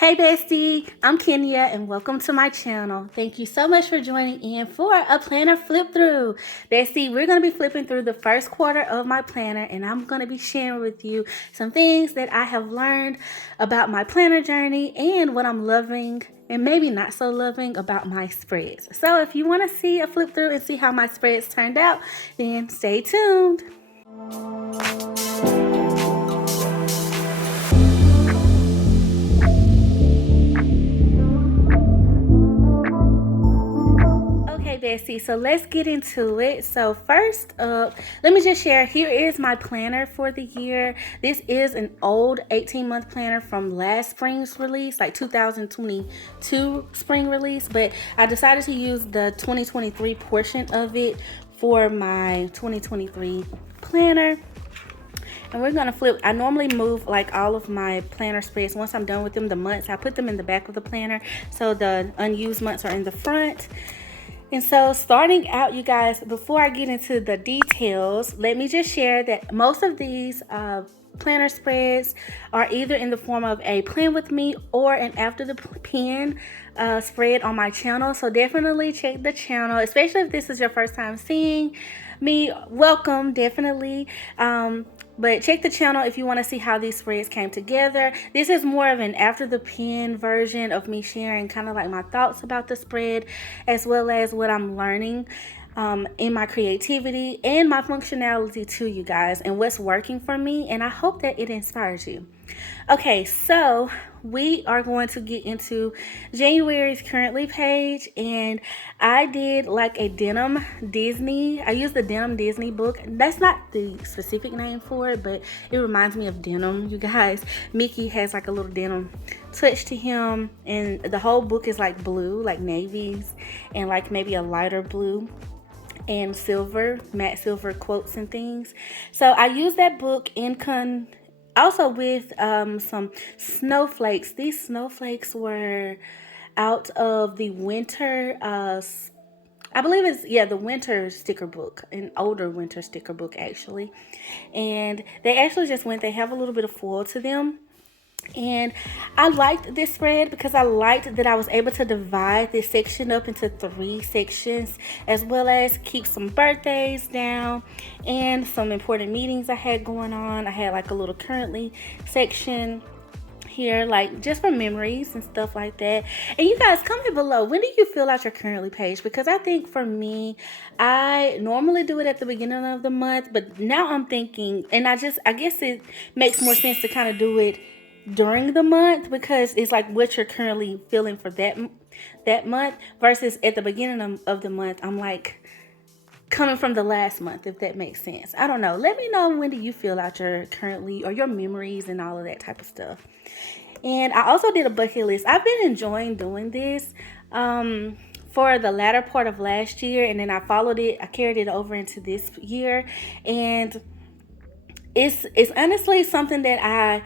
Hey bestie, I'm Kenya and welcome to my channel. Thank you so much for joining in for a planner flip through. Bestie, we're going to be flipping through the first quarter of my planner and I'm going to be sharing with you some things that I have learned about my planner journey and what I'm loving and maybe not so loving about my spreads. So if you want to see a flip through and see how my spreads turned out, then stay tuned. Okay, bestie, so let's get into it. So first up, let me just share, here is my planner for the year. This is an old 18-month planner from last spring's release, like 2022 spring release, but I decided to use the 2023 portion of it for my 2023 planner. And we're gonna flip. I normally move like all of my planner spreads. Once I'm done with them, the months, I put them in the back of the planner, so the unused months are in the front. And so starting out, you guys, before I get into the details, let me just share that most of these planner spreads are either in the form of a plan with me or an after the pen spread on my channel. So definitely check the channel, especially if this is your first time seeing me. Welcome, definitely. But check the channel if you want to see how these spreads came together. This is more of an after the pen version of me sharing kind of like my thoughts about the spread, as well as what I'm learning in my creativity and my functionality too, you guys, and what's working for me. And I hope that it inspires you. Okay, so we are going to get into January's currently page, and I did like a denim Disney. I used the denim Disney book. That's not the specific name for it, but it reminds me of denim, you guys. Mickey has like a little denim touch to him, and the whole book is like blue, like navies, and like maybe a lighter blue and silver, matte silver quotes and things. So I used that book in also with some snowflakes. These snowflakes were out of the winter I believe it's, yeah, the winter sticker book, an older winter sticker book actually. And they actually just they have a little bit of foil to them. And I liked this spread because I liked that I was able to divide this section up into 3 sections, as well as keep some birthdays down and some important meetings I had going on. I had like a little currently section here, like just for memories and stuff like that. And you guys, comment below, when do you fill out your currently page? Because I think for me, I normally do it at the beginning of the month, but now I'm thinking, and I guess it makes more sense to kind of do it during the month, because it's like what you're currently feeling for that month, versus at the beginning of the month I'm like coming from the last month, if that makes sense. I don't know. Let me know, when do you fill out your currently or your memories and all of that type of stuff. And I also did a bucket list. I've been enjoying doing this for the latter part of last year, and then I carried it over into this year, and it's honestly something that I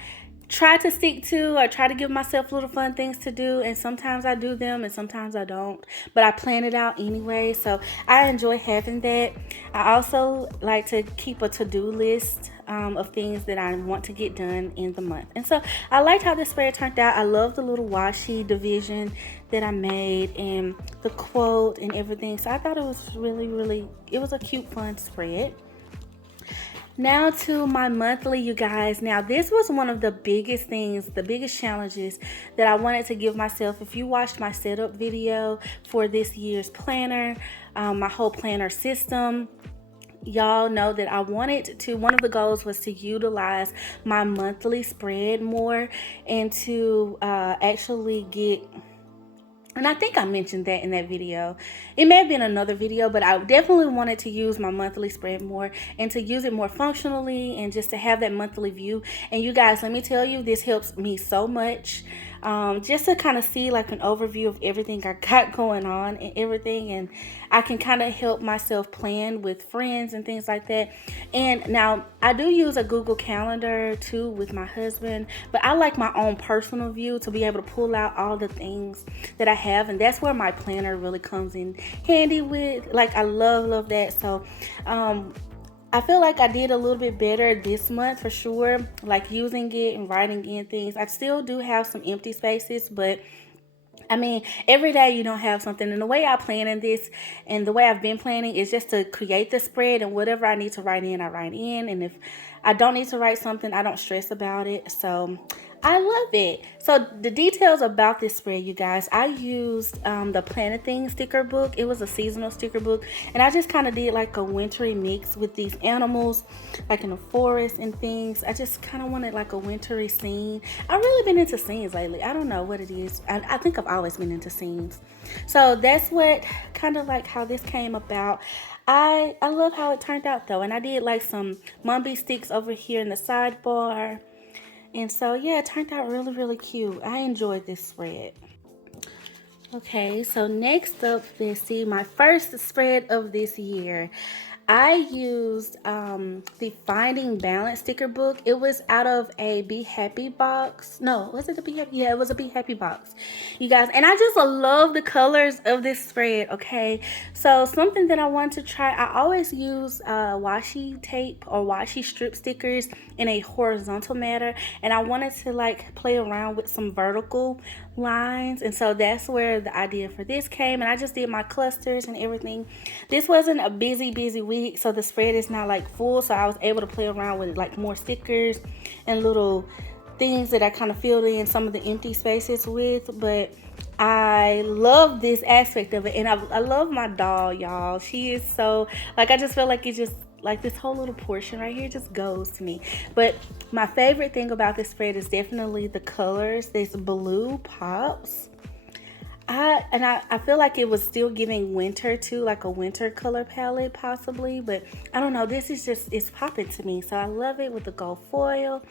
try to stick to. I try to give myself little fun things to do, and sometimes I do them and sometimes I don't, but I plan it out anyway, so I enjoy having that. I also like to keep a to-do list of things that I want to get done in the month. And so I liked how this spread turned out. I love the little washi division that I made and the quote and everything, so I thought it was really, it was a cute, fun spread. Now to my monthly, you guys. Now this was one of the biggest things, the biggest challenges that I wanted to give myself. If you watched my setup video for this year's planner, my whole planner system, y'all know that I wanted to, one of the goals was to utilize my monthly spread more and to actually get, and I think I mentioned that in that video. It may have been another video, but I definitely wanted to use my monthly spread more and to use it more functionally and just to have that monthly view. And you guys, let me tell you, this helps me so much. Just to kind of see like an overview of everything I got going on and everything, and I can kind of help myself plan with friends and things like that. And now I do use a Google Calendar too with my husband, but I like my own personal view to be able to pull out all the things that I have, and that's where my planner really comes in handy with. Like I love that. So I feel like I did a little bit better this month for sure, like using it and writing in things. I still do have some empty spaces, but I mean, every day you don't have something. And the way I plan in this and the way I've been planning is just to create the spread, and whatever I need to write in, I write in. And if I don't need to write something, I don't stress about it. So I love it. So the details about this spread, you guys, I used the Planet Things sticker book. It was a seasonal sticker book. And I just kind of did like a wintry mix with these animals, like in the forest and things. I just kind of wanted like a wintry scene. I've really been into scenes lately. I don't know what it is. I think I've always been into scenes. So that's what kind of like how this came about. I love how it turned out though. And I did like some Mumby sticks over here in the sidebar. And so, yeah, it turned out really, really cute. I enjoyed this spread. Okay, so next up, let's see, my first spread of this year. I used the Finding Balance sticker book. It was out of a Be Happy box. No, was it a Be Happy? Yeah, it was a Be Happy box, you guys. And I just love the colors of this spread, okay? So something that I want to try, I always use washi tape or washi strip stickers in a horizontal manner. And I wanted to like play around with some vertical lines, and so that's where the idea for this came. And I just did my clusters and everything. This wasn't a busy week, so the spread is not like full, so I was able to play around with like more stickers and little things that I kind of filled in some of the empty spaces with. But I love this aspect of it, and I love my doll, y'all. She is so like, I just feel like it just like this whole little portion right here just goes to me. But my favorite thing about this spread is definitely the colors. This blue pops. I feel like it was still giving winter too, like a winter color palette possibly, but I don't know. This is just, it's popping to me. So I love it with the gold foil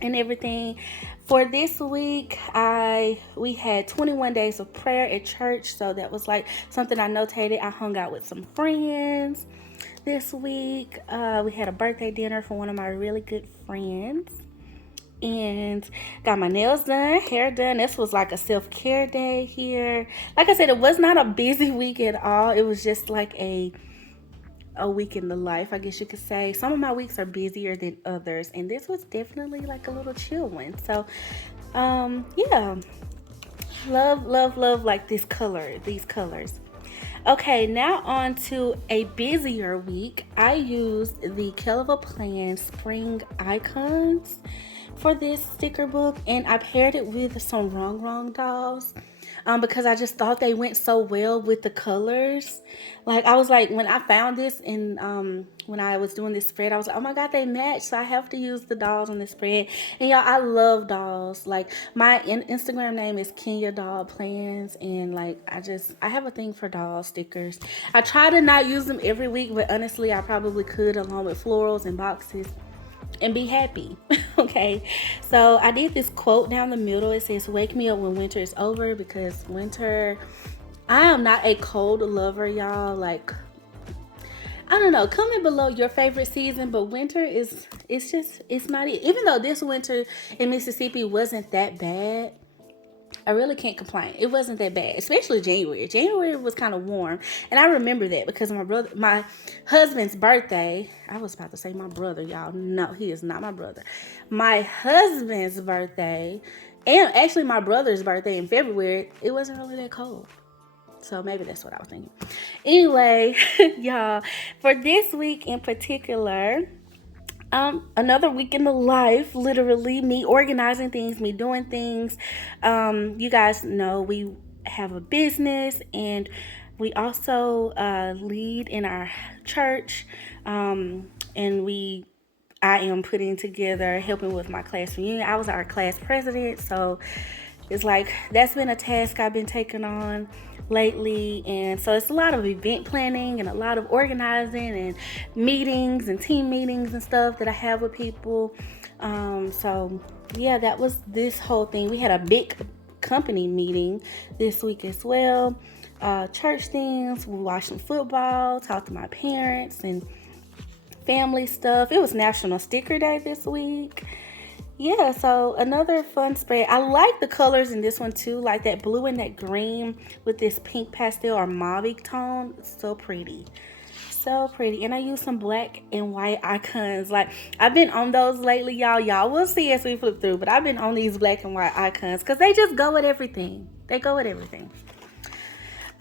and everything. For this week, we had 21 days of prayer at church, so that was like something I notated. I hung out with some friends this week. We had a birthday dinner for one of my really good friends, and got my nails done, hair done. This was like a self-care day here. Like I said, it was not a busy week at all. It was just like a week in the life, I guess you could say. Some of my weeks are busier than others, and this was definitely like a little chill one. So yeah, love like these colors. Okay, now on to a busier week. I used the KELL Plan Spring Icons for this sticker book, and I paired it with some RONGRONG dolls because I just thought they went so well with the colors. Like, I was like, when I found this and when I was doing this spread, I was like, oh my god, they match, so I have to use the dolls on this spread. And y'all, I love dolls. Like, my Instagram name is Kenya Doll Plans, and like, I have a thing for doll stickers. I try to not use them every week, but honestly, I probably could, along with florals and boxes, and be happy. Okay, so I did this quote down the middle. It says, wake me up when winter is over, because winter, I am not a cold lover, y'all. Like, I don't know, comment below your favorite season, but winter is, it's not it. Even though this winter in Mississippi wasn't that bad, I really can't complain. It wasn't that bad, especially January. January was kind of warm, and I remember that because my husband's birthday. I was about to say my brother, y'all. No, he is not my brother. My husband's birthday, and actually my brother's birthday in February, it wasn't really that cold. So maybe that's what I was thinking. Anyway, y'all, for this week in particular, another week in the life, literally, me organizing things, me doing things. You guys know we have a business, and we also lead in our church, and I am putting together, helping with my class reunion. I was our class president, so it's like that's been a task I've been taking on lately. And so it's a lot of event planning and a lot of organizing and meetings and team meetings and stuff that I have with people. So yeah, that was this whole thing. We had a big company meeting this week as well. Church things, we watched some football, talked to my parents and family stuff. It was National Sticker Day this week. Yeah, so another fun spread. I like the colors in this one too, like that blue and that green with this pink pastel or mauve tone. It's so pretty. so pretty. And I use some black and white icons. Like, I've been on those lately, y'all. Y'all will see as we flip through. But I've been on these black and white icons because they just go with everything. They go with everything.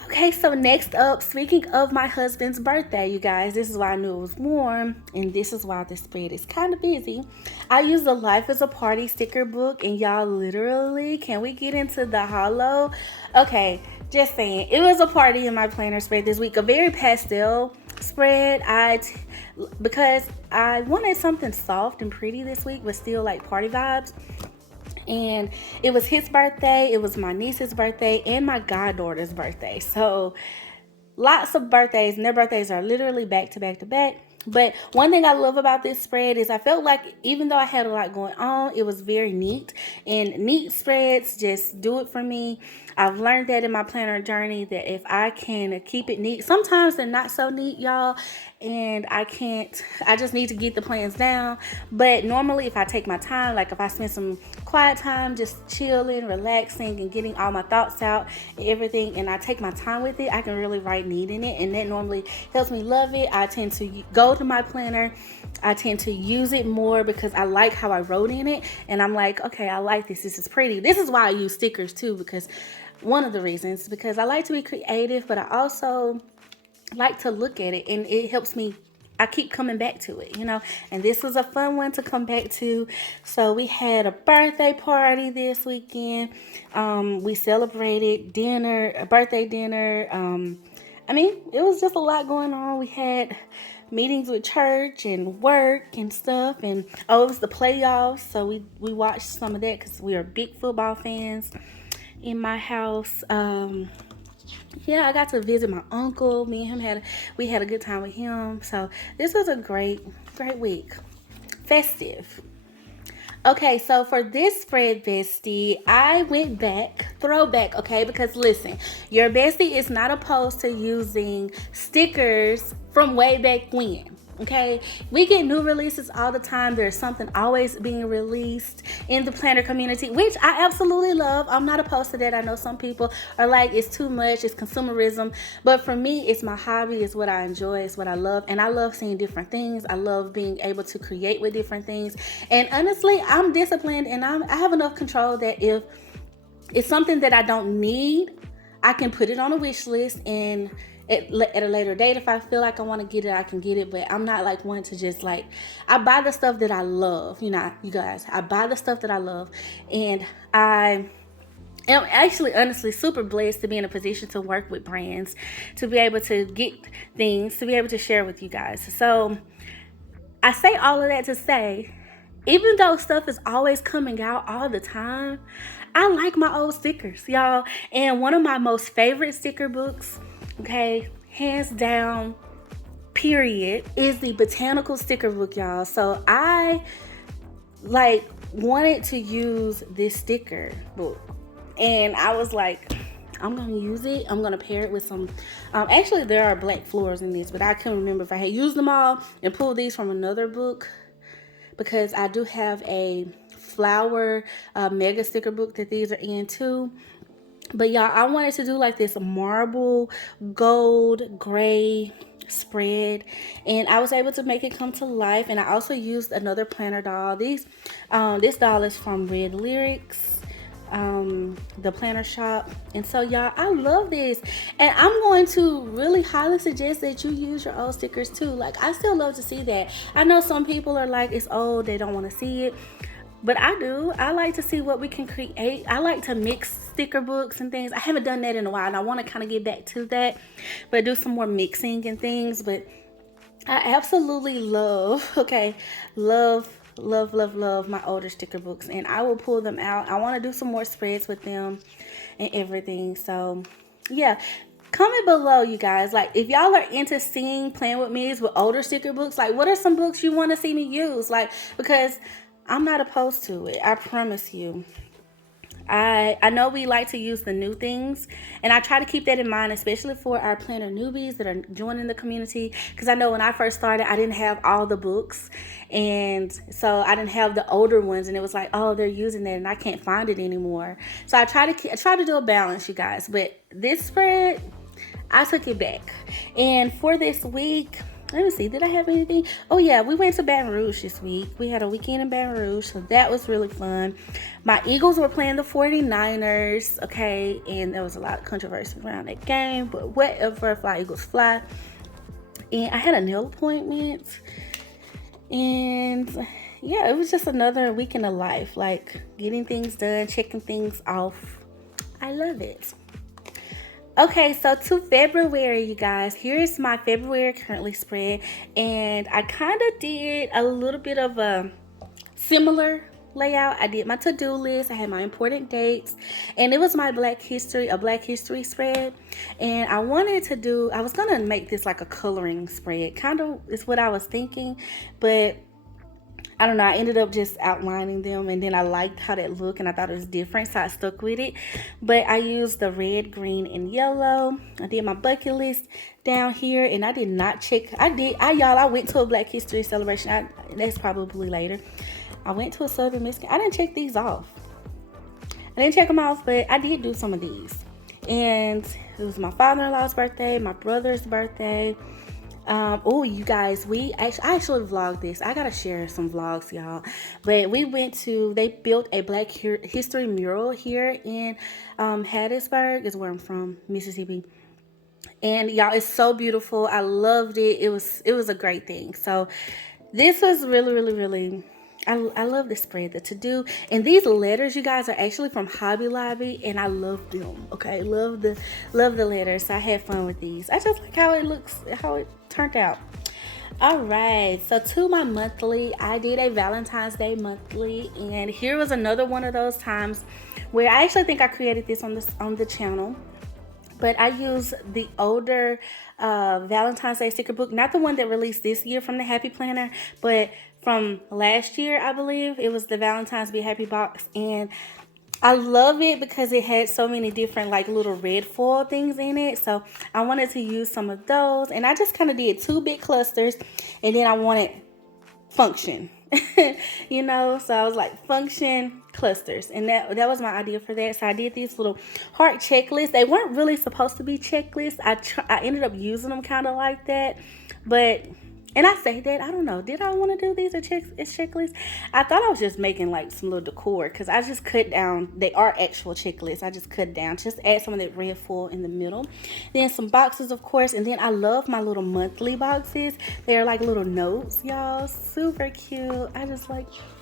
Okay, so next up, speaking of my husband's birthday, you guys, this is why I knew it was warm, and this is why this spread is kind of busy. I use the Life is a Party sticker book, and y'all literally, can we get into the hollow? Okay, just saying, it was a party in my planner spread this week, a very pastel spread. Because I wanted something soft and pretty this week, but still like party vibes. And it was his birthday, it was my niece's birthday, and my goddaughter's birthday. So lots of birthdays, and their birthdays are literally back to back to back. But one thing I love about this spread is I felt like even though I had a lot going on, it was very neat. And neat spreads just do it for me. I've learned that in my planner journey, that if I can keep it neat, sometimes they're not so neat, y'all, and I just need to get the plans down. But normally if I take my time, like if I spend some quiet time just chilling, relaxing, and getting all my thoughts out and everything, and I take my time with it, I can really write neat in it, and that normally helps me love it. I tend to go to my planner, I tend to use it more because I like how I wrote in it, and I'm like, okay, I like this is pretty. This is why I use stickers too, because one of the reasons, because I like to be creative, but I also like to look at it, and it helps me. I keep coming back to it, and this was a fun one to come back to. So we had a birthday party this weekend. We celebrated a birthday dinner. It was just a lot going on. We had meetings with church and work and stuff, and it was the playoffs, so we watched some of that because we are big football fans in my house. Yeah, I got to visit my uncle. Me and him we had a good time with him. So this was a great week. Festive. Okay, so for this spread, bestie, I went back, throwback, okay? Because listen, your bestie is not opposed to using stickers from way back when. Okay, we get new releases all the time. There's something always being released in the planner community, which I absolutely love. I'm not opposed to that. I know some people are like, it's too much, it's consumerism. But for me, it's my hobby, it's what I enjoy, it's what I love. And I love seeing different things. I love being able to create with different things. And honestly, I'm disciplined, and I have enough control that if it's something that I don't need, I can put it on a wish list, and at a later date, if I feel like I want to get it, I can get it. But I'm not like one to just like, I buy the stuff that I love, you guys, I buy the stuff that I love. And I am actually honestly super blessed to be in a position to work with brands, to be able to get things, to be able to share with you guys. So I say all of that to say, even though stuff is always coming out all the time, I like my old stickers, y'all. And one of my most favorite sticker books, okay, hands down, period, is the Botanical sticker book, y'all. So I wanted to use this sticker book, and I was like, I'm gonna use it. I'm gonna pair it with some actually there are black floors in this, but I couldn't remember if I had used them all and pulled these from another book, because I do have a flower mega sticker book that these are in too. But y'all, I wanted to do like this marble gold gray spread, and I was able to make it come to life. And I also used another planner doll. This doll is from Red Lyrics, the planner shop. And so y'all, I love this, and I'm going to really highly suggest that you use your old stickers too. Like, I still love to see that. I know some people are like, it's old, they don't want to see it. But I do. I like to see what we can create. I like to mix sticker books and things. I haven't done that in a while, and I want to kind of get back to that, but do some more mixing and things. But I absolutely love my older sticker books, and I will pull them out. I want to do some more spreads with them and everything. So yeah, comment below, you guys, like, if y'all are into seeing Playing With Me's with older sticker books, like, what are some books you want to see me use? Like, because I'm not opposed to it, I promise you. I know we like to use the new things, and I try to keep that in mind, especially for our planner newbies that are joining the community, because I know when I first started, I didn't have all the books, and so I didn't have the older ones, and it was like, oh, they're using that and I can't find it anymore. So I try to do a balance, you guys. But this spread, I took it back. And for this week, Let me see. Did I have anything? Oh, yeah. We went to Baton Rouge this week. We had a weekend in Baton Rouge. So that was really fun. My Eagles were playing the 49ers. Okay. And there was a lot of controversy around that game. But whatever. Fly, Eagles, fly. And I had a nail appointment. And yeah, it was just another weekend of life. Like getting things done, checking things off. I love it. Okay, so to February, you guys, here's my February currently spread, and I kind of did a little bit of a similar layout. I did my to-do list, I had my important dates, and it was my Black History spread. And I was gonna make this like a coloring spread, kind of is what I was thinking, but I don't know, I ended up just outlining them, and then I liked how that looked and I thought it was different, so I stuck with it. But I used the red, green, and yellow. I did my bucket list down here, and I did not check. I went to a Black History celebration. That's probably later. I went to a Southern Miss. I didn't check these off. I didn't check them off, but I did do some of these. And it was my father-in-law's birthday, my brother's birthday. Oh, you guys, I actually vlogged this. I gotta share some vlogs, y'all. But they built a Black History mural here in Hattiesburg, is where I'm from, Mississippi. And y'all, it's so beautiful. I loved it. It was a great thing. So this was really, really, really, I love this spread, the to-do. And these letters, you guys, are actually from Hobby Lobby, and I love them. Okay, love the letters. So I had fun with these. I just like how it looks, how it turned out. All right, so to my monthly, I did a Valentine's Day monthly, and here was another one of those times where I actually think I created this on the channel. But I used the older Valentine's Day sticker book, not the one that released this year from the Happy Planner, but from last year, I believe. It was the Valentine's Be Happy box, and I love it because it had so many different like little red foil things in it. So I wanted to use some of those, and I just kind of did 2 big clusters, and then I wanted function. You know, so I was like function clusters, and that was my idea for that. So I did these little heart checklists. They weren't really supposed to be checklists. I ended up using them kind of like that, but and I say that, I don't know, did I want to do these as checklists? I thought I was just making like some little decor, because I just cut down, they are actual checklists. I just cut down, just add some of that red foil in the middle. Then some boxes, of course, and then I love my little monthly boxes. They're like little notes, y'all. Super cute. I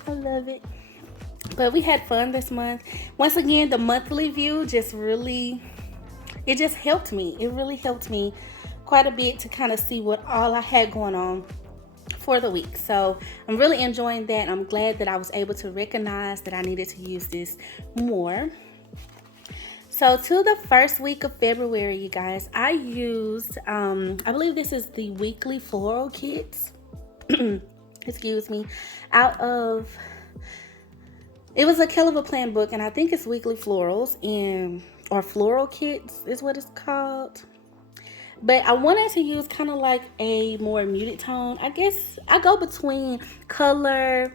love it. But we had fun this month. Once again, the monthly view just helped me. It really helped me quite a bit to kind of see what all I had going on for the week. So I'm really enjoying that. I'm glad that I was able to recognize that I needed to use this more. So to the first week of February, you guys, I used, I believe this is the weekly floral kits. Excuse me. It was a KELL plan book, and I think it's weekly florals or floral kits is what it's called. But I wanted to use kind of like a more muted tone. I guess I go between color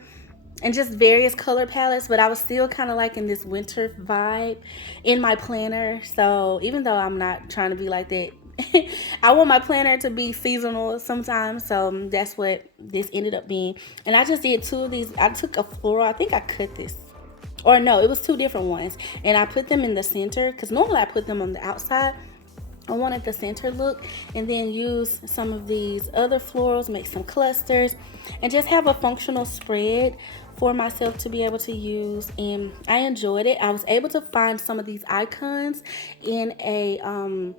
and just various color palettes, but I was still kind of like in this winter vibe in my planner. So even though I'm not trying to be like that, I want my planner to be seasonal sometimes. So that's what this ended up being. And I just did 2 of these. I took a floral. I think I cut this. Or no, it was 2 different ones. And I put them in the center, because normally I put them on the outside. I wanted the center look, and then use some of these other florals, make some clusters, and just have a functional spread for myself to be able to use. And I enjoyed it. I was able to find some of these icons in a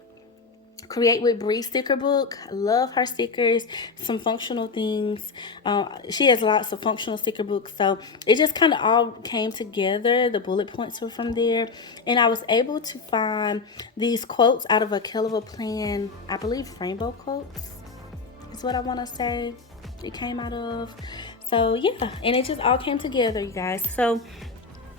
Create with Bree sticker book. I love her stickers, some functional things. She has lots of functional sticker books, so it just kind of all came together. The bullet points were from there, and I was able to find these quotes out of a KELL plan, I believe rainbow quotes is what I want to say it came out of. So yeah, and it just all came together, you guys. So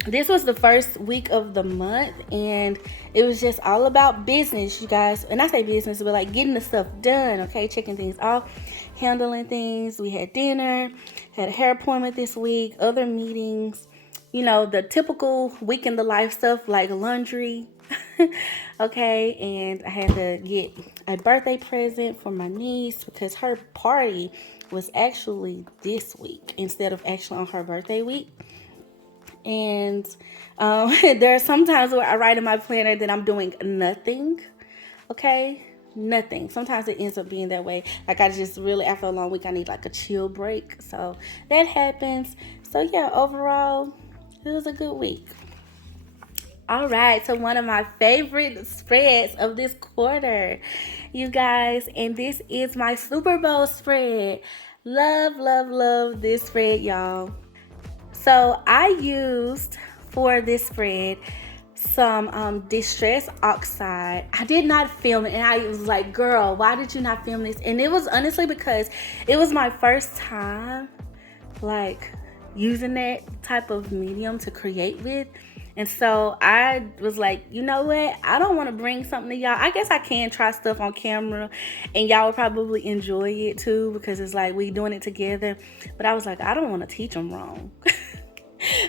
this was the first week of the month, and it was just all about business, you guys. And I say business, but like getting the stuff done, okay? Checking things off, handling things. We had dinner, had a hair appointment this week, other meetings. you know, the typical week in the life stuff like laundry. Okay, and I had to get a birthday present for my niece because her party was actually this week instead of actually on her birthday week. And there are some times where I write in my planner that I'm doing nothing. Okay, nothing. Sometimes it ends up being that way. Like I just really, after a long week, I need like a chill break. So that happens. So yeah, overall, it was a good week. All right, so one of my favorite spreads of this quarter, you guys, and this is my Super Bowl spread. Love, love, love this spread, y'all. So I used for this spread some distress oxide. I did not film it, and I was like, girl, why did you not film this? And it was honestly because it was my first time like using that type of medium to create with. And so I was like, you know what? I don't want to bring something to y'all. I guess I can try stuff on camera and y'all will probably enjoy it too because it's like we doing it together. But I was like, I don't want to teach them wrong.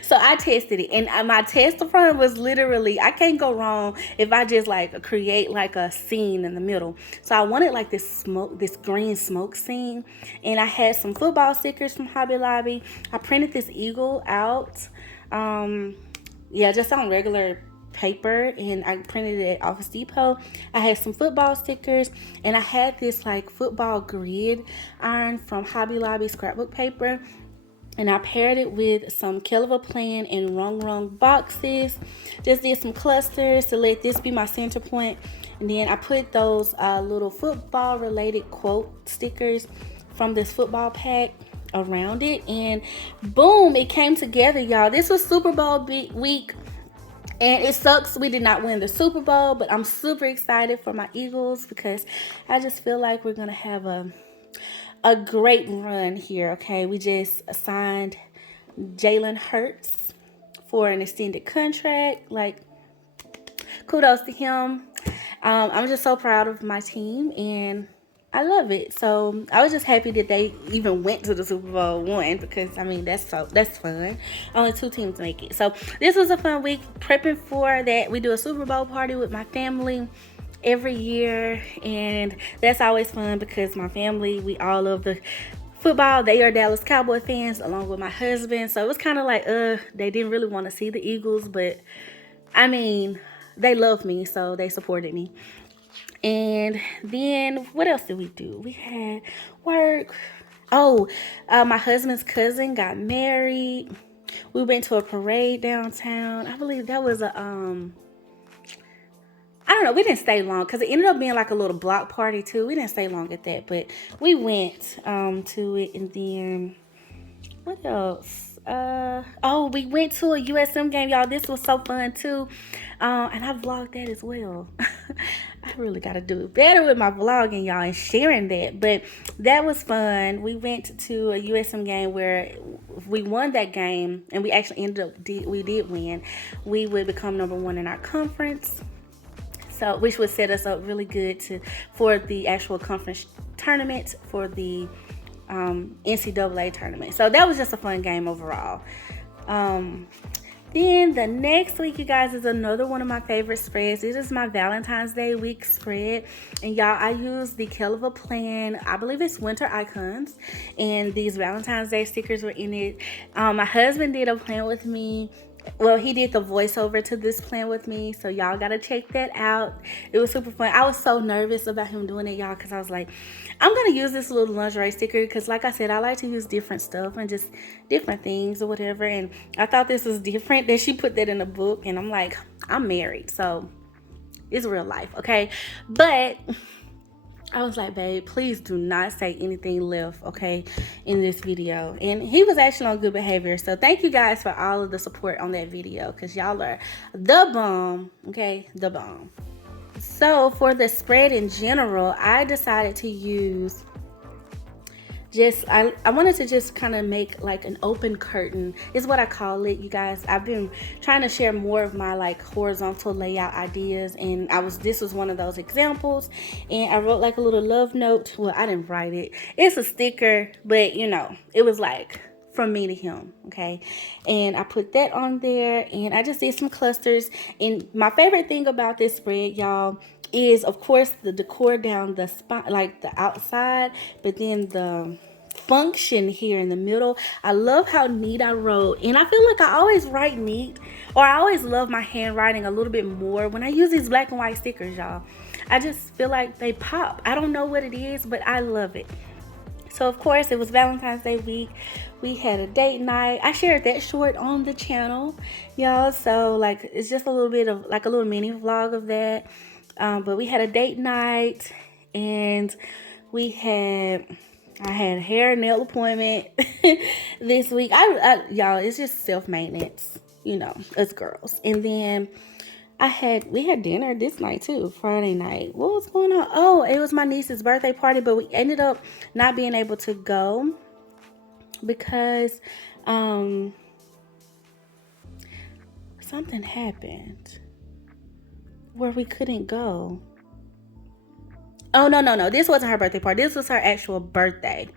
So I tested it, and my test run was literally, I can't go wrong if I just like create like a scene in the middle. So I wanted like this green smoke scene, and I had some football stickers from Hobby Lobby. I printed this eagle out, yeah, just on regular paper, and I printed it at Office Depot. I had some football stickers, and I had this like football grid iron from Hobby Lobby scrapbook paper. And I paired it with some KELL Plan and RONGRONG boxes. Just did some clusters to let this be my center point. And then I put those little football related quote stickers from this football pack around it. And boom, it came together, y'all. This was Super Bowl week. And it sucks we did not win the Super Bowl. But I'm super excited for my Eagles because I just feel like we're going to have a great run here. Okay, we just signed Jalen Hurts for an extended contract. Like, kudos to him. I'm just so proud of my team, and I love it. So I was just happy that they even went to the Super Bowl one because I mean that's fun. Only 2 teams make it. So this was a fun week prepping for that. We do a Super Bowl party with my family every year, and that's always fun because my family, we all love the football. They are Dallas Cowboy fans along with my husband, so it was kind of like they didn't really want to see the Eagles, but I mean they love me, so they supported me. And then what else did we do? We had work. My husband's cousin got married. We went to a parade downtown. I believe that was a I don't know, we didn't stay long because it ended up being like a little block party too. We didn't stay long at that, but we went to it. And then what else? We went to a USM game, y'all. This was so fun too. And I vlogged that as well. I really got to do better with my vlogging, y'all, and sharing that. But that was fun. We went to a USM game where if we won that game, and we actually we did win, we would become number 1 in our conference. So, which would set us up really good for the actual conference tournament for the NCAA tournament. So that was just a fun game overall. Then the next week, you guys, is another one of my favorite spreads. This is my Valentine's Day week spread. And y'all, I use the KELL Plan. I believe it's Winter Icons. And these Valentine's Day stickers were in it. My husband did a plan with me. Well, he did the voiceover to this plan with me, so y'all gotta check that out. It was super fun. I was so nervous about him doing it, y'all, because I was like, I'm gonna use this little lingerie sticker because, like I said, I like to use different stuff and just different things or whatever. And I thought this was different that she put that in a book, and I'm like, I'm married, so it's real life, okay? But I was like, babe, please do not say anything left, okay, in this video. And he was actually on good behavior. So thank you guys for all of the support on that video because y'all are the bomb, okay, the bomb. So for the spread in general, I decided to use I wanted to just kind of make like an open curtain is what I call it, you guys. I've been trying to share more of my like horizontal layout ideas, and this was one of those examples. And I wrote like a little love note. Well, I didn't write it. It's a sticker, but you know, it was like from me to him, okay? And I put that on there, and I just did some clusters. And my favorite thing about this spread, y'all, is of course the decor down the spine, like the outside, but then the function here in the middle. I love how neat I wrote, and I feel like I always write neat, or I always love my handwriting a little bit more when I use these black and white stickers, y'all. I just feel like they pop. I don't know what it is, but I love it. So of course it was Valentine's Day week. We had a date night. I shared that short on the channel, y'all. So like it's just a little bit of like a little mini vlog of that. But we had a date night, and I had a hair and nail appointment this week. Y'all, it's just self-maintenance, you know, us girls. And then we had dinner this night too, Friday night. What was going on? Oh, it was my niece's birthday party, but we ended up not being able to go because something happened where we couldn't go. Oh, no. This wasn't her birthday party. This was her actual birthday.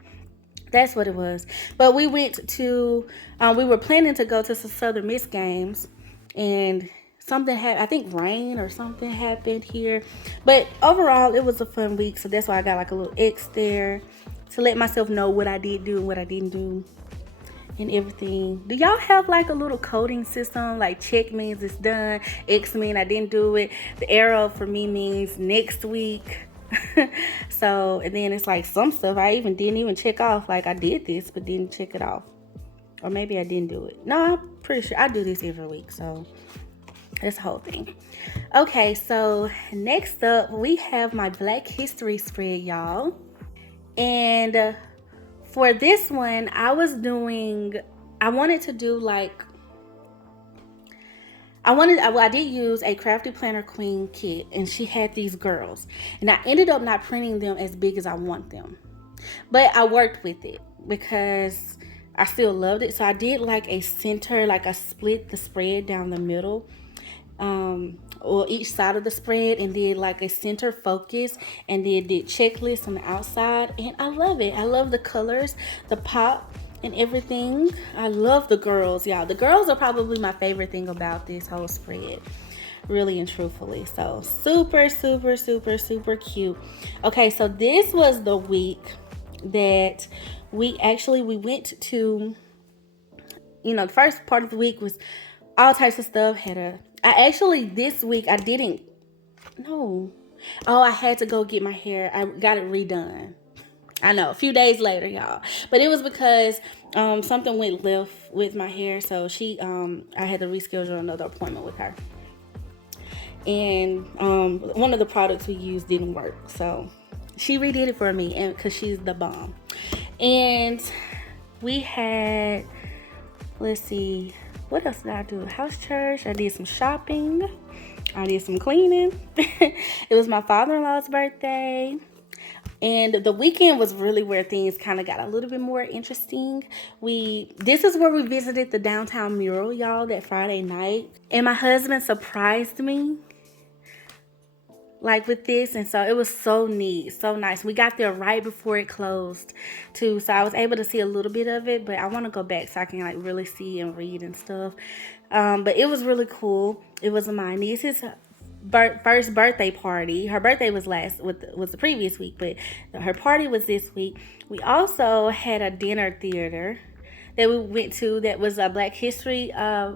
That's what it was. But we went to, we were planning to go to some Southern Miss games, and something happened. I think rain or something happened here. But overall, it was a fun week. So that's why I got like a little X there to let myself know what I did do and what I didn't do and everything. Do y'all have like a little coding system? Like check means it's done, X means I didn't do it, the arrow for me means next week. So, and then it's like some stuff I didn't even check off, like I did this but didn't check it off, or maybe I didn't do it. No, I'm pretty sure I do this every week, so that's the whole thing. Okay, so next up we have my Black History spread, y'all. And for this one I wanted to do like I did use a Crafty Planner Queen kit, and she had these girls, and I ended up not printing them as big as I want them, but I worked with it because I still loved it. So I did like a center, like I split the spread down the middle, or each side of the spread, and did like a center focus, and then did checklists on the outside, and I love it. I love the colors, the pop, and everything. I love the girls, y'all. The girls are probably my favorite thing about this whole spread, really and truthfully. So super cute. Okay, so this was the week that we went to, you know, the first part of the week was all types of stuff. This week I didn't, no. Oh, I had to go get my hair. I got it redone. I know, a few days later, y'all. But it was because something went left with my hair. So I had to reschedule another appointment with her. And one of the products we used didn't work. So she redid it for me, and because she's the bomb. And we had, let's see, what else did I do? House church. I did some shopping. I did some cleaning. It was my father-in-law's birthday. And the weekend was really where things kind of got a little bit more interesting. This is where we visited the downtown mural, y'all, that Friday night. And my husband surprised me, like with this. And so it was so neat, so nice. We got there right before it closed too. So I was able to see a little bit of it, but I want to go back so I can like really see and read and stuff. But it was really cool. It was my niece's first birthday party. Her birthday was the previous week, but her party was this week. We also had a dinner theater that we went to that was a Black History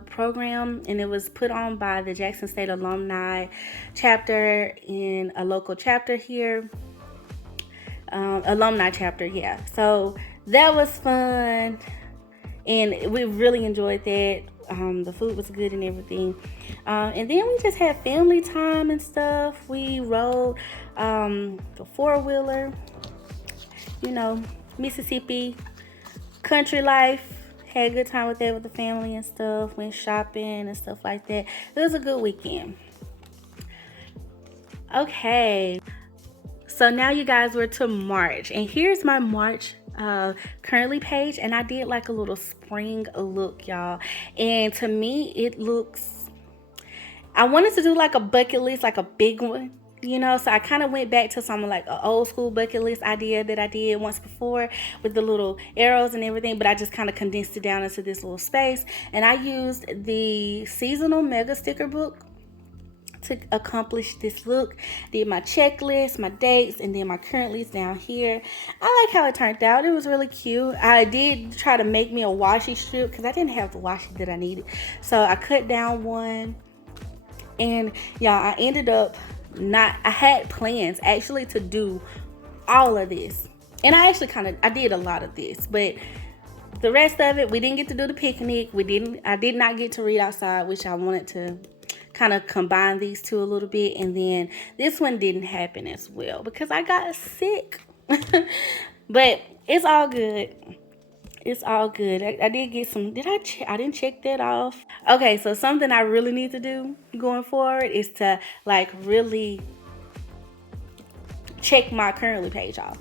program, and it was put on by the Jackson State Alumni chapter in a local chapter here, alumni chapter, yeah. So that was fun, and we really enjoyed that. The food was good and everything. And then we just had family time and stuff. We rode the four-wheeler, you know, Mississippi country life. Had a good time with that with the family and stuff. Went shopping and stuff like that. It was a good weekend. Okay, so now you guys, we're to March, and here's my March currently page, and I did like a little spring look, y'all. And to me, it looks, I wanted to do like a bucket list, like a big one, You know, so I kind of went back to some like an old school bucket list idea that I did once before with the little arrows and everything, but I just kind of condensed it down into this little space. And I used the seasonal mega sticker book to accomplish this look. Did my checklist, my dates, and then my currentlies down here. I like how it turned out. It was really cute. I did try to make me a washi strip because I didn't have the washi that I needed. So I cut down one, and y'all, I ended up not, I had plans actually to do all of this. And I did a lot of this, but the rest of it, we didn't get to do the picnic. I did not get to read outside, which I wanted to kind of combine these two a little bit. And then this one didn't happen as well because I got sick. But it's all good. It's all good. I did get some. I didn't check that off. Okay, so something I really need to do going forward is to like really check my currently page off.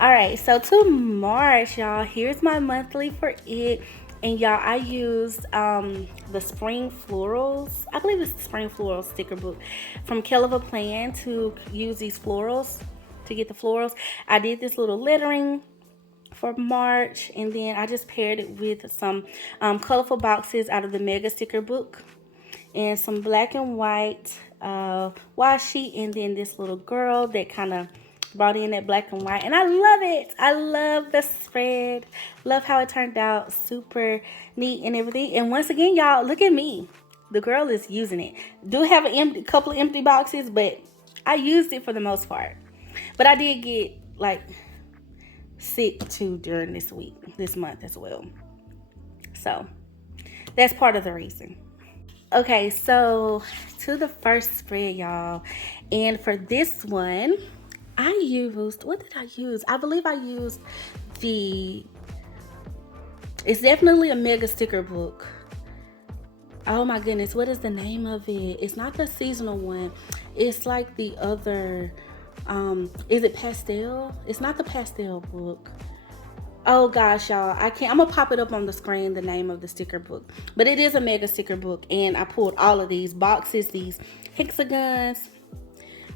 All right, so to March, y'all, here's my monthly for it. And y'all, I used the Spring Florals. I believe it's the Spring Floral sticker book from KELL Plan to use these florals, to get the florals. I did this little lettering for March, and then I just paired it with some colorful boxes out of the Mega Sticker Book and some black and white washi, and then this little girl that kind of brought in that black and white, and I love it. I love the spread. Love how it turned out. Super neat and everything. And once again, y'all, look at me. The girl is using it. Do have a couple of empty boxes, but I used it for the most part. But I did get like sick too during this month as well. So that's part of the reason. Okay, so to the first spread, y'all. And for this one, I used, what did I use? I believe I used it's definitely a mega sticker book. Oh my goodness, what is the name of it? It's not the seasonal one. It's like the other, is it pastel? It's not the pastel book. Oh gosh, y'all, I'm gonna pop it up on the screen, the name of the sticker book. But it is a mega sticker book, and I pulled all of these boxes, these hexagons,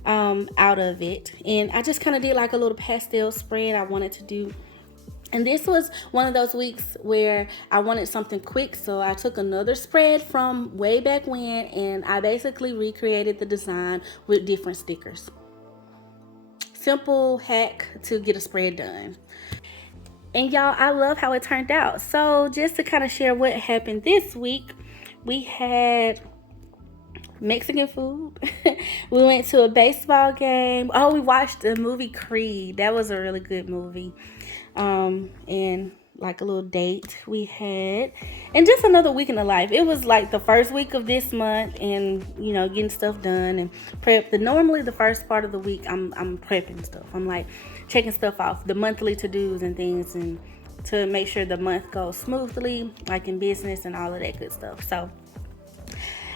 out of it, and I just kind of did like a little pastel spread I wanted to do. And this was one of those weeks where I wanted something quick, so I took another spread from way back when, and I basically recreated the design with different stickers. Simple hack to get a spread done. And y'all, I love how it turned out. So just to kind of share what happened this week, we had Mexican food. We went to a baseball game. Oh, we watched the movie Creed. That was a really good movie. And like a little date we had, and just another week in the life. It was like the first week of this month, and you know, getting stuff done and prep. Normally the first part of the week I'm prepping stuff. I'm like checking stuff off, the monthly to-dos and things, and to make sure the month goes smoothly, like in business and all of that good stuff. So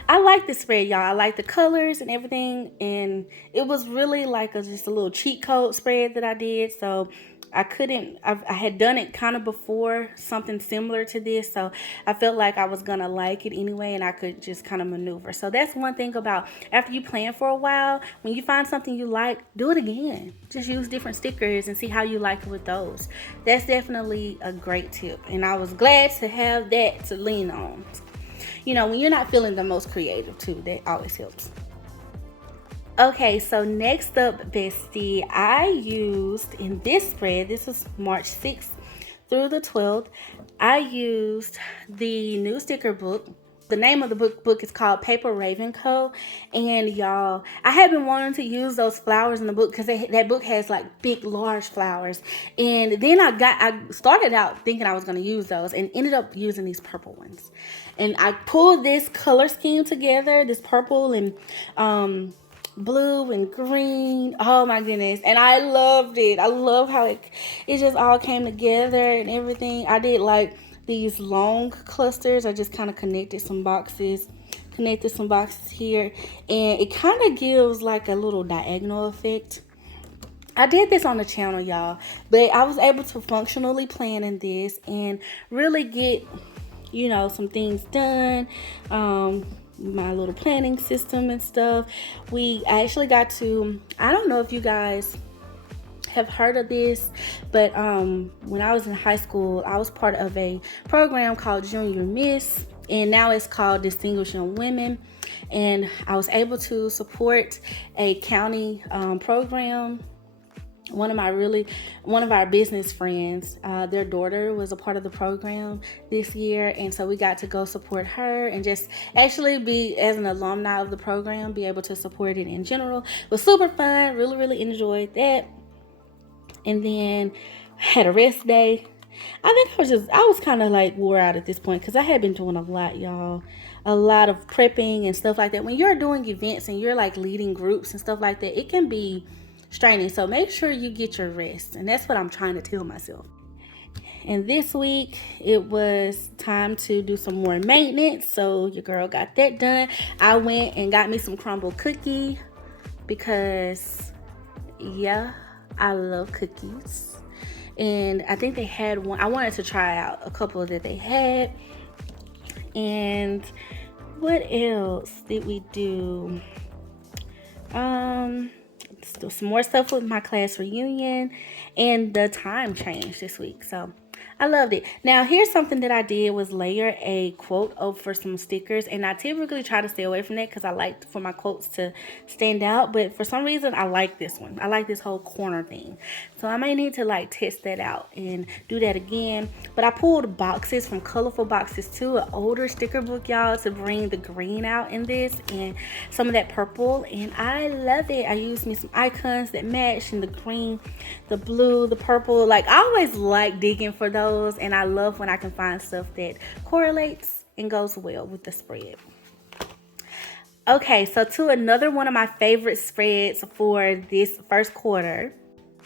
I like this spread, y'all. I like the colors and everything, and it was really like just a little cheat code spread that I did. So I had done it kind of before, something similar to this, so I felt like I was gonna like it anyway, and I could just kind of maneuver. So that's one thing about after you plan for a while, when you find something you like, do it again. Just use different stickers and see how you like it with those. That's definitely a great tip, and I was glad to have that to lean on. You know, when you're not feeling the most creative too, that always helps. Okay, so next up, bestie, I used in this spread, this was March 6th through the 12th, I used the new sticker book. The name of the book is called Paper Raven Co. And y'all, I have been wanting to use those flowers in the book because that book has like big, large flowers. And then I started out thinking I was going to use those and ended up using these purple ones. And I pulled this color scheme together, this purple and blue and green. Oh my goodness. And I loved it. I love how it just all came together and everything. I did like these long clusters. I just kind of connected some boxes here, and it kind of gives like a little diagonal effect. I did this on the channel, y'all, but I was able to functionally plan in this and really get, you know, some things done. my little planning system and stuff. I actually got to, I don't know if you guys have heard of this, but when I was in high school, I was part of a program called Junior Miss, and now it's called Distinguished Young Women. And I was able to support a county program. One of our business friends, their daughter was a part of the program this year, and so we got to go support her and just actually be, as an alumni of the program, be able to support it in general. It was super fun. Really enjoyed that. And then had a rest day. I think I was kind of like wore out at this point because I had been doing a lot, y'all. A lot of prepping and stuff like that. When you're doing events and you're like leading groups and stuff like that, it can be straining. So make sure you get your rest. And that's what I'm trying to tell myself. And this week, it was time to do some more maintenance. So your girl got that done. I went and got me some crumble cookie because, yeah, I love cookies. And I think they had one. I wanted to try out a couple that they had. And what else did we do? Still some more stuff with my class reunion, and the time changed this week, so I loved it. Now here's something that I did, was layer a quote over some stickers, and I typically try to stay away from that because I like for my quotes to stand out, but for some reason I like this one. I like this whole corner thing, so I may need to like test that out and do that again. But I pulled boxes from Colorful Boxes too, an older sticker book, y'all, to bring the green out in this and some of that purple, and I love it. I used me some icons that match, and the green, the blue, the purple. Like, I always like digging for those, and I love when I can find stuff that correlates and goes well with the spread. Okay, so to another one of my favorite spreads for this first quarter,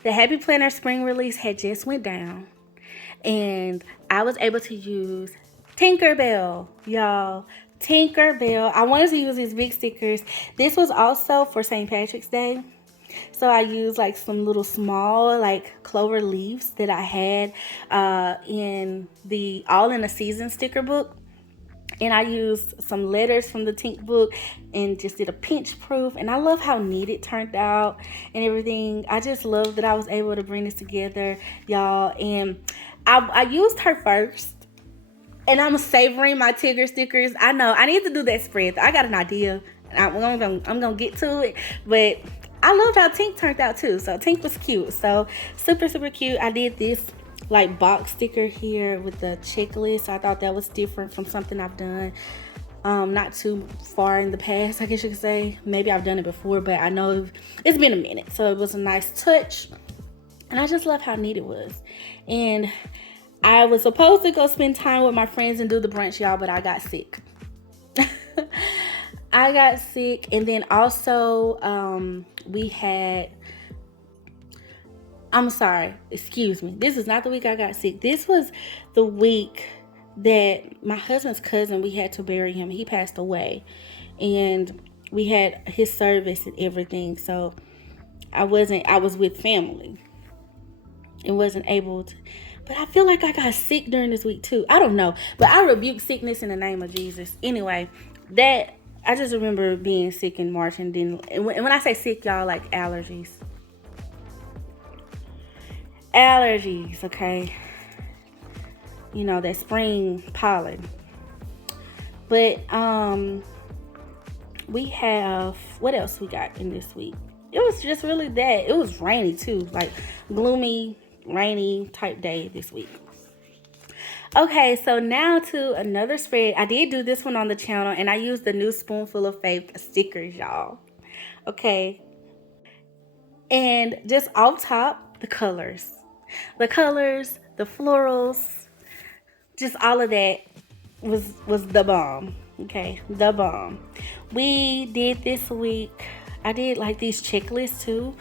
the Happy Planner spring release had just went down, and I was able to use Tinkerbell, y'all. Tinkerbell. I wanted to use these big stickers. This was also for St. Patrick's Day. So I used like some little small like clover leaves that I had in the All in a Season sticker book. And I used some letters from the Tink book and just did a pinch proof. And I love how neat it turned out and everything. I just love that I was able to bring this together, y'all. And I used her first. And I'm savoring my Tigger stickers. I know I need to do that spread. I got an idea. I'm gonna get to it. But I loved how Tink turned out too. So Tink was cute. So super cute. I did this like box sticker here with the checklist. I thought that was different from something I've done not too far in the past, I guess you could say. Maybe I've done it before, but I know it's been a minute. So it was a nice touch. And I just love how neat it was. And I was supposed to go spend time with my friends and do the brunch, y'all, but I got sick. I got sick, and then also I'm sorry, excuse me. This is not the week I got sick. This was the week that my husband's cousin, we had to bury him. He passed away, and we had his service and everything. So I was with family and wasn't able to. But I feel like I got sick during this week too. I don't know. But I rebuke sickness in the name of Jesus. Anyway, I just remember being sick in March, and when I say sick, y'all, like allergies. Allergies, okay? You know, that spring pollen. But we have, what else we got in this week? It was just really that. It was rainy too, like gloomy, rainy type day this week. Okay, so now to another spread. I did do this one on the channel, and I used the new Spoonful of Faith stickers, y'all. Okay. And just off top, the colors. The colors, the florals, just all of that was the bomb. Okay, the bomb. We did this week, I did like these checklists too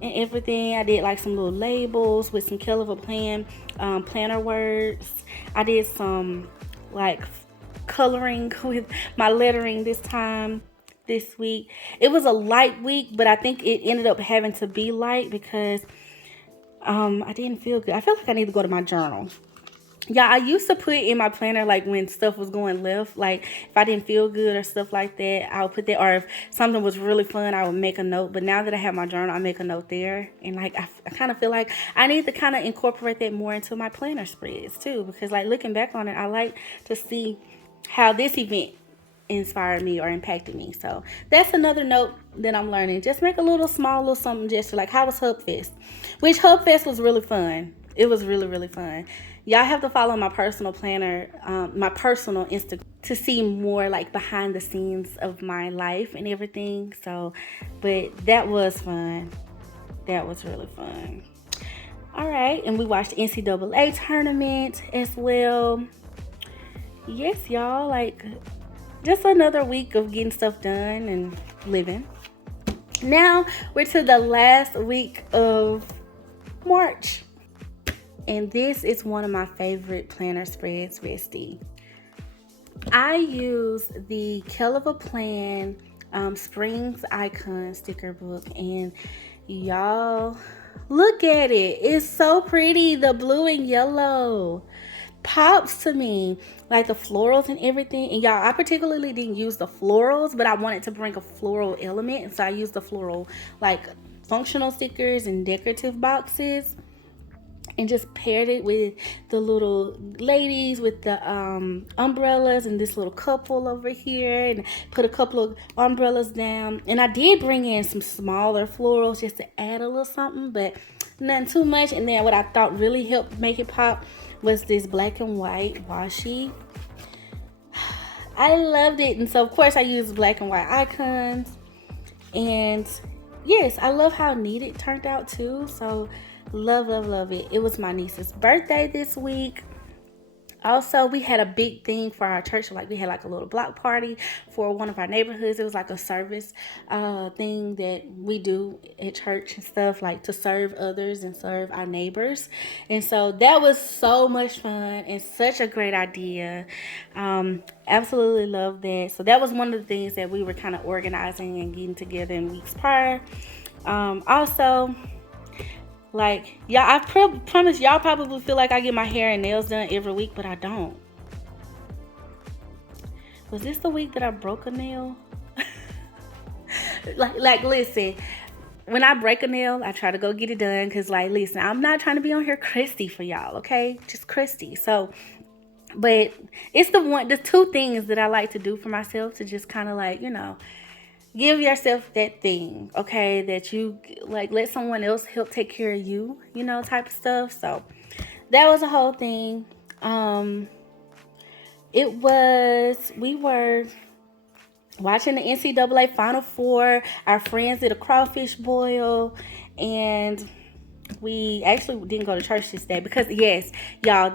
and everything. I did like some little labels with some KELL planner words. I did some like coloring with my lettering this week. It was a light week, but I think it ended up having to be light because I didn't feel good. I feel like I need to go to my journal Yeah, I used to put in my planner like when stuff was going left, like if I didn't feel good or stuff like that, I would put that. Or if something was really fun, I would make a note. But now that I have my journal, I make a note there, and like I kind of feel like I need to kind of incorporate that more into my planner spreads too, because like looking back on it, I like to see how this event inspired me or impacted me. So that's another note that I'm learning. Just make a little small little something gesture. Like how was Hub Fest? Which Hub Fest was really fun. It was really, really fun. Y'all have to follow my personal planner, my personal Instagram to see more like behind the scenes of my life and everything. So, but that was fun. That was really fun. All right, and we watched the NCAA tournament as well. Yes, y'all, like just another week of getting stuff done and living. Now we're to the last week of March. And this is one of my favorite planner spreads, Bestie. I use the KELL of a Plan Springs Icon sticker book. And y'all, look at it. It's so pretty. The blue and yellow pops to me, like the florals and everything. And y'all, I particularly didn't use the florals, but I wanted to bring a floral element, and so I used the floral like functional stickers and decorative boxes, and just paired it with the little ladies with the umbrellas and this little couple over here, and put a couple of umbrellas down. And I did bring in some smaller florals just to add a little something, but nothing too much. And then what I thought really helped make it pop was this black and white washi. I loved it. And so of course I used black and white icons. And yes, I love how neat it turned out too. So love it. It was my niece's birthday this week. Also, we had a big thing for our church. Like we had like a little block party for one of our neighborhoods. It was like a service thing that we do at church and stuff, like to serve others and serve our neighbors. And so that was so much fun and such a great idea. Absolutely love that. So that was one of the things that we were kind of organizing and getting together in weeks prior. Also, like, y'all, I promise y'all probably feel like I get my hair and nails done every week, but I don't. Was this the week that I broke a nail? like, listen, when I break a nail, I try to go get it done. Because, like, listen, I'm not trying to be on here crusty for y'all, okay? Just crusty. So, but it's the two things that I like to do for myself to just kind of like, give yourself that thing, okay, that you like let someone else help take care of you, type of stuff. So that was a whole thing. We were watching the NCAA Final Four. Our friends did a crawfish boil, and we actually didn't go to church this day because, yes, y'all,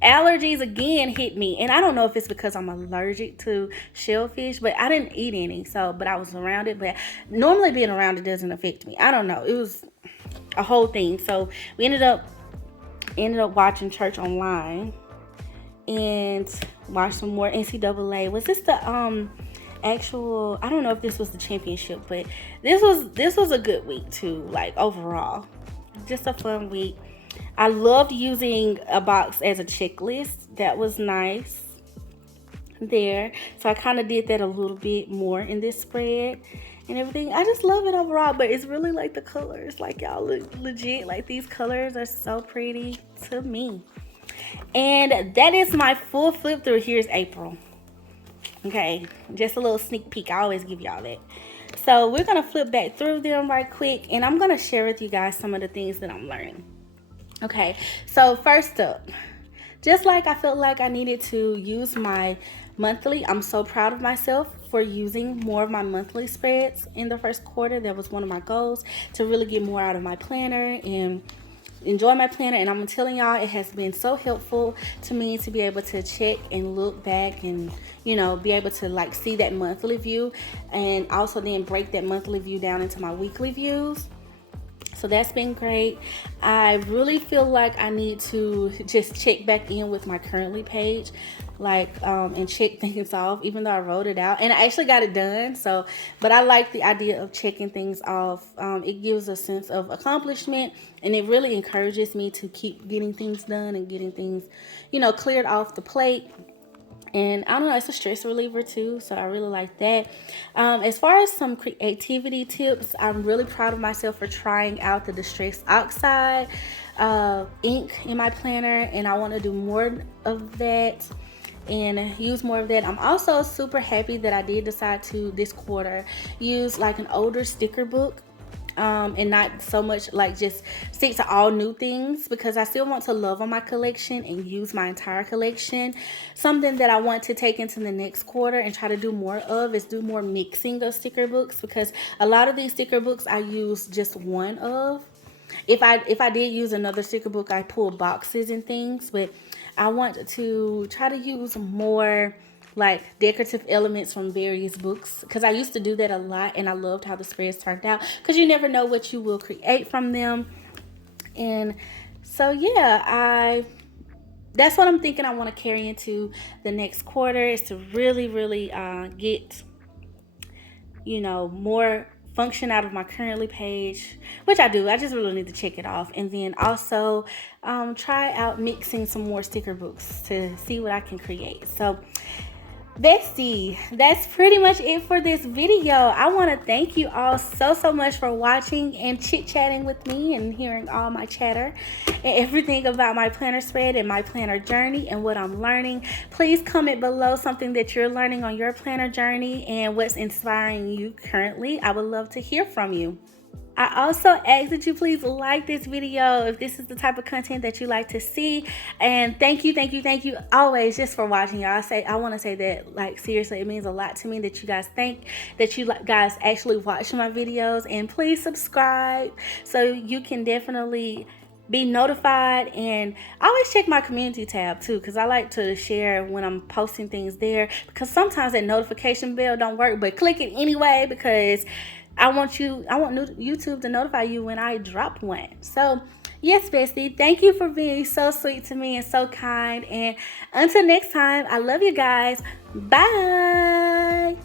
allergies again hit me. And I don't know if it's because I'm allergic to shellfish, but I didn't eat any. But I was around it. But normally being around it doesn't affect me. I don't know. It was a whole thing. So we ended up watching church online and watched some more NCAA. Was this the actual? I don't know if this was the championship, but this was a good week too. Like overall, just a fun week. I loved using a box as a checklist. That was nice there. So I kind of did that a little bit more in this spread and everything. I just love it overall, but it's really like the colors. Like y'all look legit. Like these colors are so pretty to me. And that is my full flip through. Here's April. Okay, just a little sneak peek. I always give y'all that. So we're going to flip back through them right quick. And I'm going to share with you guys some of the things that I'm learning. Okay, so first up, just like I felt like I needed to use my monthly, I'm so proud of myself for using more of my monthly spreads in the first quarter. That was one of my goals, to really get more out of my planner and enjoy my planner. And I'm telling y'all, it has been so helpful to me to be able to check and look back and, be able to like see that monthly view and also then break that monthly view down into my weekly views. So that's been great. I really feel like I need to just check back in with my currently page, like and check things off, even though I wrote it out and I actually got it done. So, but I like the idea of checking things off. It gives a sense of accomplishment, and it really encourages me to keep getting things done and getting things, cleared off the plate. And I don't know, it's a stress reliever too, so I really like that. As far as some creativity tips, I'm really proud of myself for trying out the Distress Oxide ink in my planner, and I want to do more of that and use more of that. I'm also super happy that I did decide to this quarter use like an older sticker book, and not so much like just stick to all new things, because I still want to love on my collection and use my entire collection. Something that I want to take into the next quarter and try to do more of is do more mixing of sticker books, because a lot of these sticker books I use just one of. If I did use another sticker book, I pull boxes and things, but I want to try to use more like decorative elements from various books, because I used to do that a lot and I loved how the spreads turned out, because you never know what you will create from them. And so yeah, that's what I'm thinking I want to carry into the next quarter, is to really get more function out of my currently page, which I do. I just really need to check it off, and then also try out mixing some more sticker books to see what I can create. So Bestie, that's pretty much it for this video. I want to thank you all so much for watching and chit-chatting with me and hearing all my chatter and everything about my planner spread and my planner journey and what I'm learning. Please comment below something that you're learning on your planner journey and what's inspiring you currently. I would love to hear from you. I also ask that you please like this video if this is the type of content that you like to see. And thank you always just for watching, y'all. I want to say that, like, seriously, it means a lot to me that you guys guys actually watch my videos. And please subscribe so you can definitely be notified. And I always check my community tab too, because I like to share when I'm posting things there, because sometimes that notification bell don't work, but click it anyway, because I want YouTube to notify you when I drop one. So yes, bestie, thank you for being so sweet to me and so kind. And until next time, I love you guys. Bye.